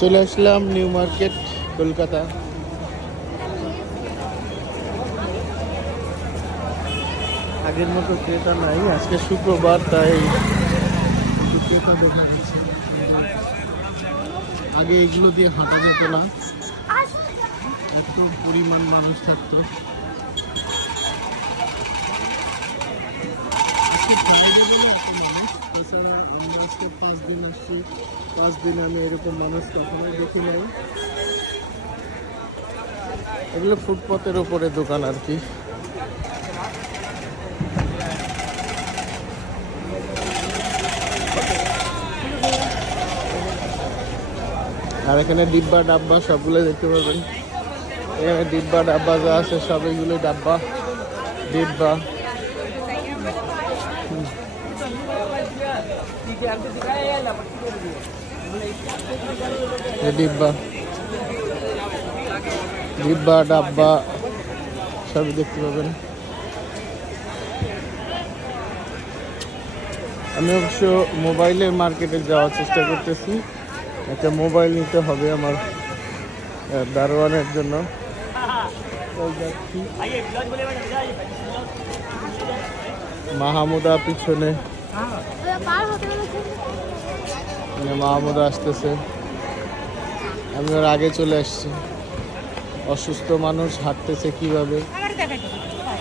চলে আসলাম new market Kolkata. আগের মতো ক্রেতা নাই, আজকে শুক্রবার, তাই ক্রেতা দেখা যাচ্ছে। আগে এগুলো দিয়ে হাঁটা যেত না, এত পরিমাণ মানুষ থাকতো। তাছাড়া আমরা আজকে 5 দিন আসছি, 5 দিনে আমি এরকম মানুষ কখনোই দেখি নাই। এগুলো ফুটপাতের উপরে দোকান আর কি। আর এখানে ডিব্বা ডাব্বা সবগুলো দেখতে পাবেন। এখানে ডিব্বা ডাব্বা যা আছে সব এগুলো ডাব্বা ডিব্বা। ডিব্বা ডিব্বা ডাব্বা সবই দেখতে পাবেন। আমি অবশ্য মোবাইলের মার্কেটে যাওয়ার চেষ্টা করতেছি। একটা মোবাইল নিতে হবে আমার দারোয়ানের জন্য। মাহমুদা পিছনে, মাহমুদা আসতেছে, আমি ওর আগে চলে আসছি। অসুস্থ মানুষ হাঁটতেছে কিভাবে,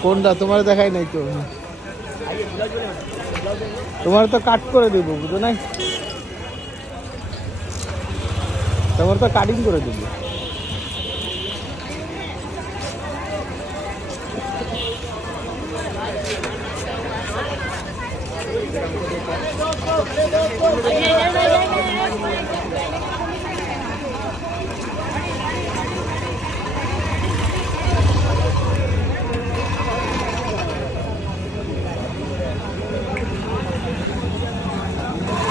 কোনটা তোমার দেখাই নাই তো, তোমার তো কাট করে দেব, বুঝো নাই, তোমার তো কাটিং করে দেব।